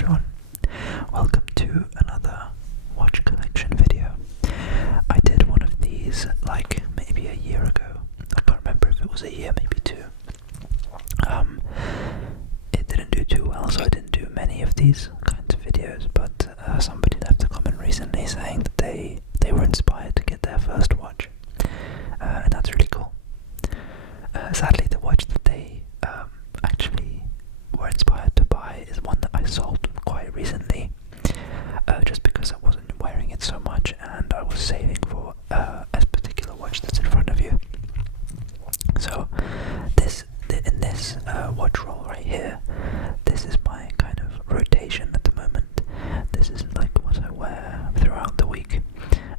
everyone, welcome to another watch collection video. I did one of these like maybe a year ago. I can't remember if it was a year, maybe two. It didn't do too well, so I didn't do many of these kinds of videos, but somebody left a comment recently saying that they were inspired to get their first watch, and that's really cool. Sadly, the watch that they actually were inspired to buy is one that I sold quite recently, just because I wasn't wearing it so much and I was saving for a particular watch that's in front of you. So in this watch roll right here, this is my kind of rotation at the moment. This is like what I wear throughout the week,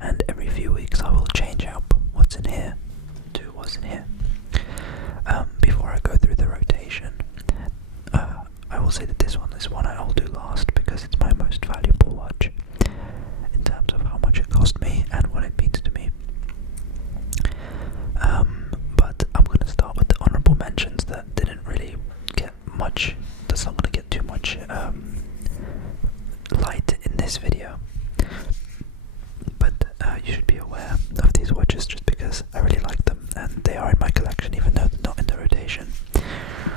and every few weeks I will change out what's in here to what's in here. Before I go through the rotation, I will say that this one I'll do last because it's my most valuable watch in terms of how much it cost me and what it means to me. But I'm going to start with the honorable mentions that didn't really get much, that's not going to get too much light in this video. But you should be aware of these watches just because I really like them and they are in my collection even though they're not in the rotation.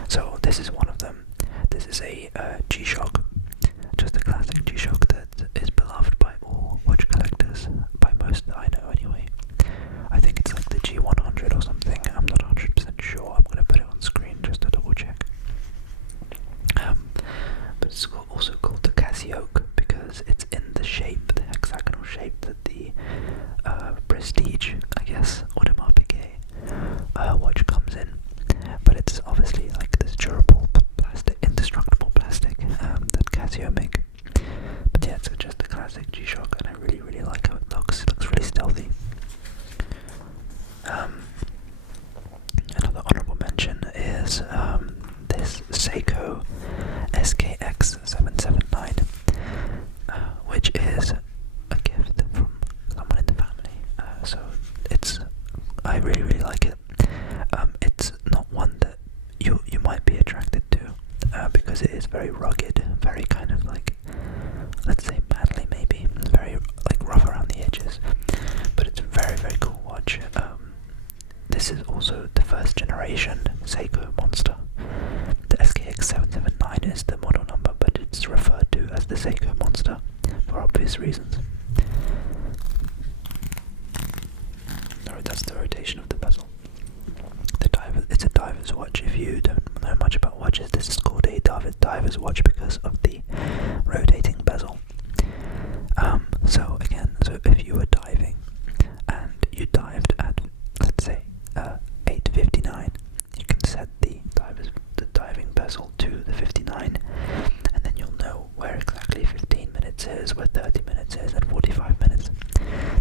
So this is one of them. This is a G-Shock, just a classic G-Shock that is beloved by all watch collectors, by most that I know anyway. I think it's like the G100 or something, I'm not 100% sure, I'm going to put it on screen just to double check. But it's also called the Casio because it's in the shape, the hexagonal shape that the Prestige, I guess, Audemars Piguet watch comes in. But it's obviously like this durable plastic, indestructible plastic that Casio make. But yeah, it's just a classic G-Shock and I really, really like how it looks. It looks really stealthy. Another honorable mention is this Seiko SKX 779, which is a gift from someone in the family. So I really, really like it. It's not one that you might be attracted to because it is very rugged, very kind of like, let's say manly maybe, very like rough around the edges, but it's a very, very cool watch. This is also the first generation Seiko Monster. The SKX 779 is the model number, but it's referred to as the Seiko Monster for obvious reasons. Alright, that's the rotation of the bezel. It's a diver's watch. If you don't know much about watches, this is called a diver's watch because of the rotating bezel. So if you were diving and you dived at, let's say, 8:59, you can set the diving bezel to the 59, and then you'll know where exactly 15 minutes is, where 30 minutes is, and 45 minutes.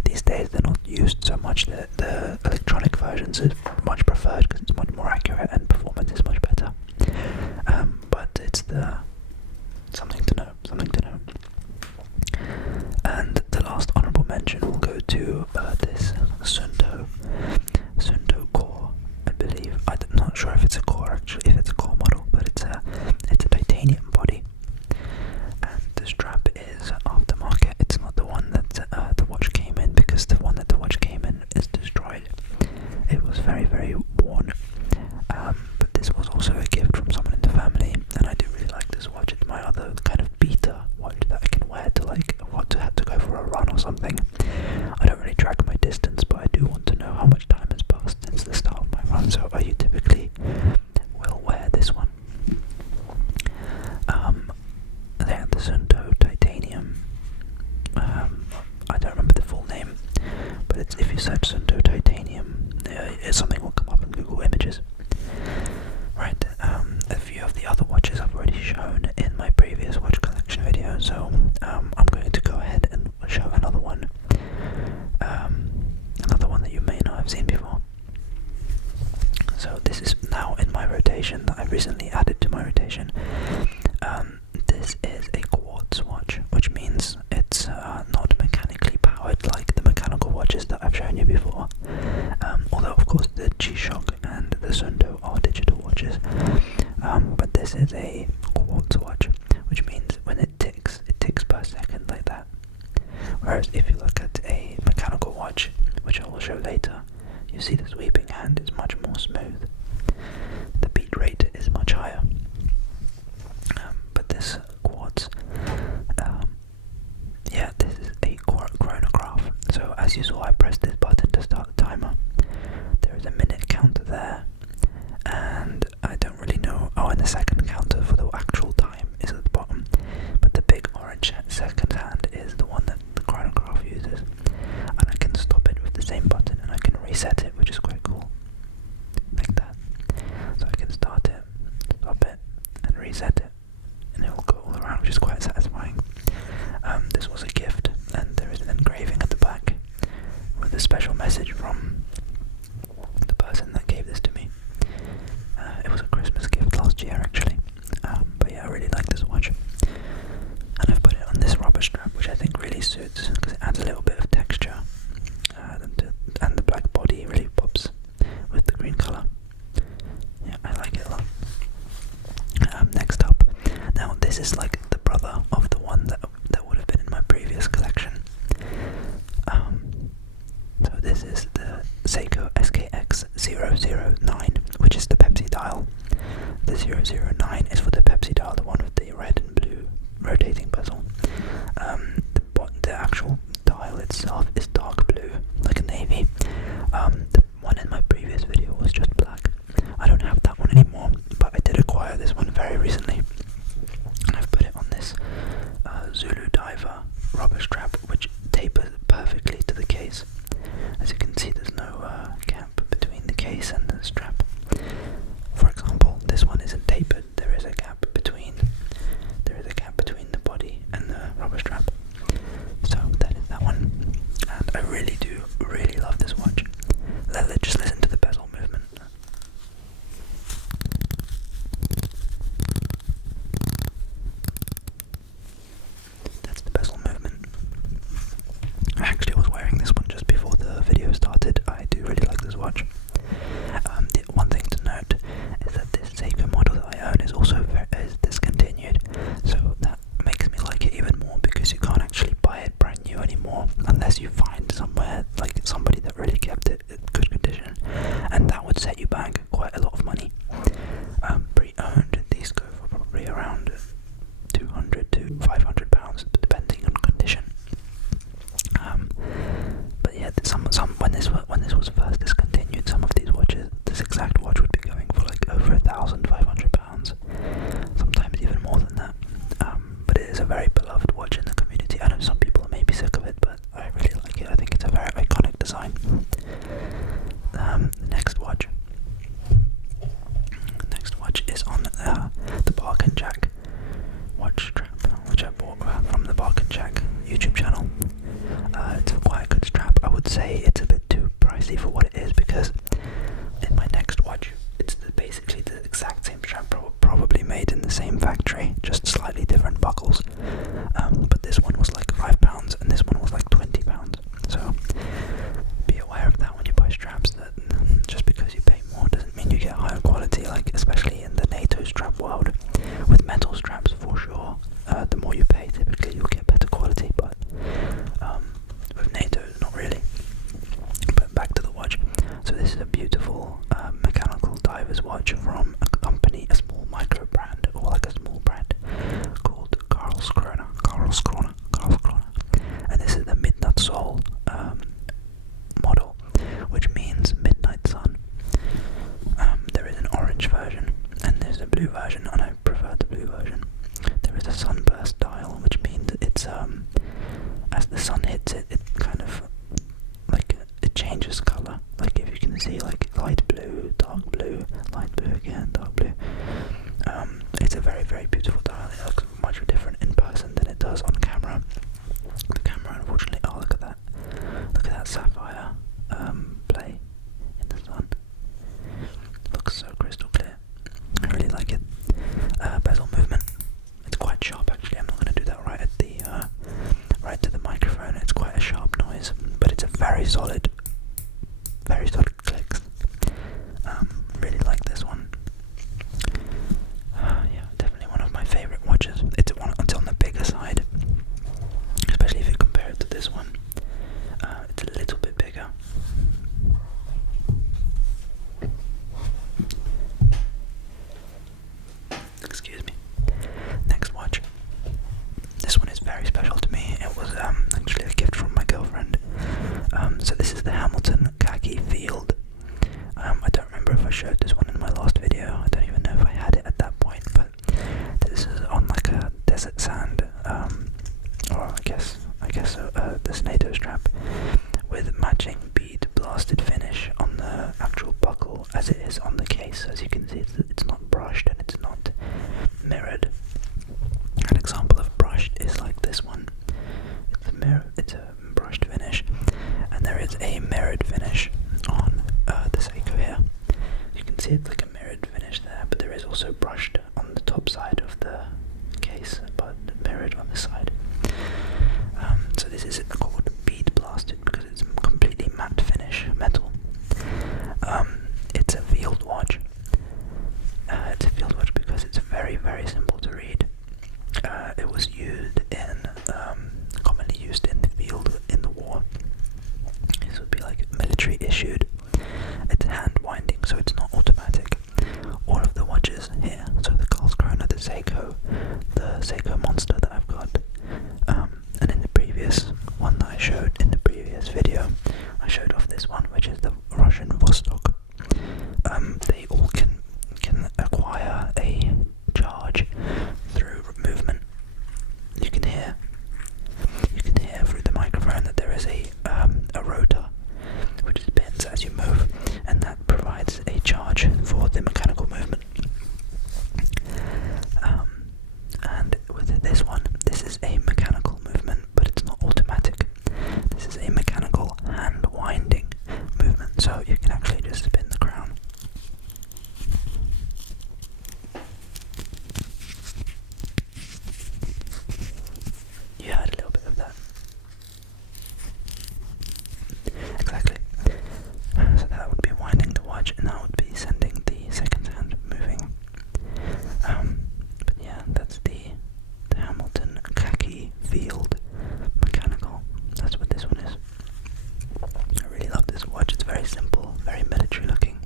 These days they're not used so much. The electronic versions is much preferred because it's much more accurate and performance is much better. But it's something to know. And the last honorable mention will go to this Sundo Core, I believe. I'm not sure if it's a Core actually, if it's a Core model, but it's a titanium body. And the strap is aftermarket. It's not the one that the watch came in, because the one that the watch came in is destroyed. It was very, very worn. But this was also a gift from someone in the family, and I do really like this watch. It's my other kind of beta watch that I can wear to have to go for a run or something. I don't really track my distance, but I do want to know how much time has passed since the start of my run. So I typically will wear this one. They have the Sundo Titanium. I don't remember the full name, but if you search Sundo Titanium, something will come up in Google Images. Right, a few of the other watches I've already shown in my previous watch collection video, so I'm going to go ahead and show another one that you may not have seen before. So this is now in my rotation that I recently added to my rotation. This is a quartz beautiful dial. It looks much different in person than it does on camera. The camera, unfortunately, oh look at that. Look at that sapphire play in the sun. It looks so crystal clear. I really like it. Bezel movement. It's quite sharp actually. I'm not going to do that right at the right to the microphone. It's quite a sharp noise, but it's a very solid clicks. Really like this one. Yeah, definitely one of my favourite watches. It's on the bigger side, especially if you compare it to this one. It's a little bit bigger. Excuse me. Next watch. This one is very special to me. It was actually a gift from my girlfriend. So this is the Hamilton Khaki Field. I don't remember if I showed this one in my last video. I don't even know if I had it at that point, but this is on like a desert sand, or I guess this NATO strap with matching bead blasted finish on the actual buckle as it is on the case. As you can see, it's not brushed and it's not mirrored. An example of brushed is like this one. It's a brushed finish, and there is a mirrored finish on the Seiko here. You can see it's like a mirrored finish there, but there is also brushed on the top side of the case, but mirrored on the side. So this is called bead blasted because it's completely matte finish metal. It's a field watch. It's a field watch because it's very, very simple to read. It was used commonly used in the field in the war. This would be like military issued. It's hand winding, so it's not automatic. All of the watches here, so the Karlskrona, the Seiko Monster that I've got, and in the previous one that I showed in the previous video, I showed off this one, which is the Russian Vostok. They all can acquire a charge through movement. You can hear through the microphone that there is a rotor which spins as you move, and that provides a charge for the mechanical movement. And with this one, this is a mechanical movement, but it's not automatic. This is a mechanical hand winding movement, so you can actually just spin the crown. You heard a little bit of that. Exactly. So that would be winding the watch, and that would be sending the second hand moving. But yeah, that's the Hamilton Khaki Field Mechanical. That's what this one is. I really love this watch. It's very simple, very military looking.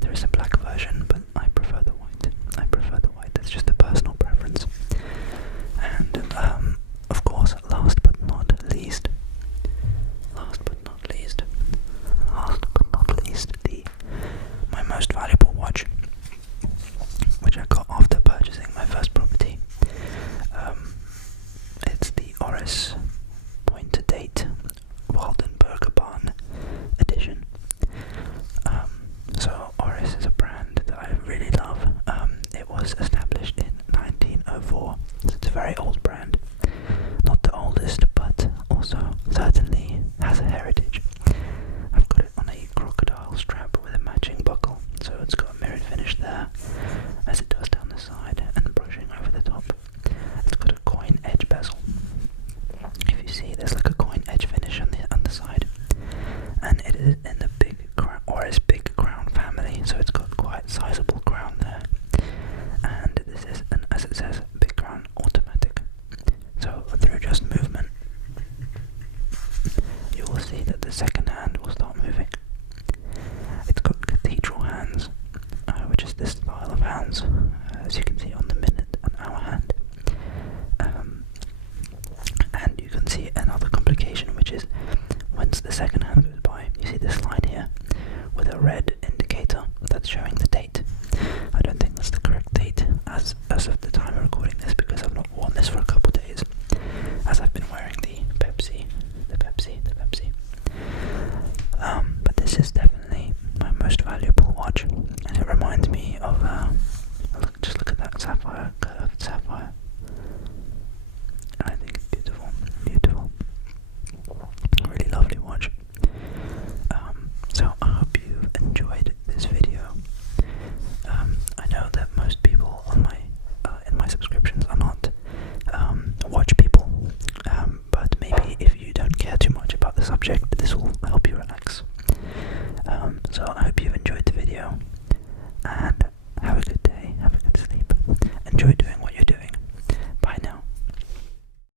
There is a black version, but I prefer the white. That's just a personal preference. And of course, last but not least, my most valuable watch, which I got after purchasing my first property. It's the Oris point-to-date Waldenberger Bahn edition. So Oris is a brand that I really love. It was established in 1904, so it's a very old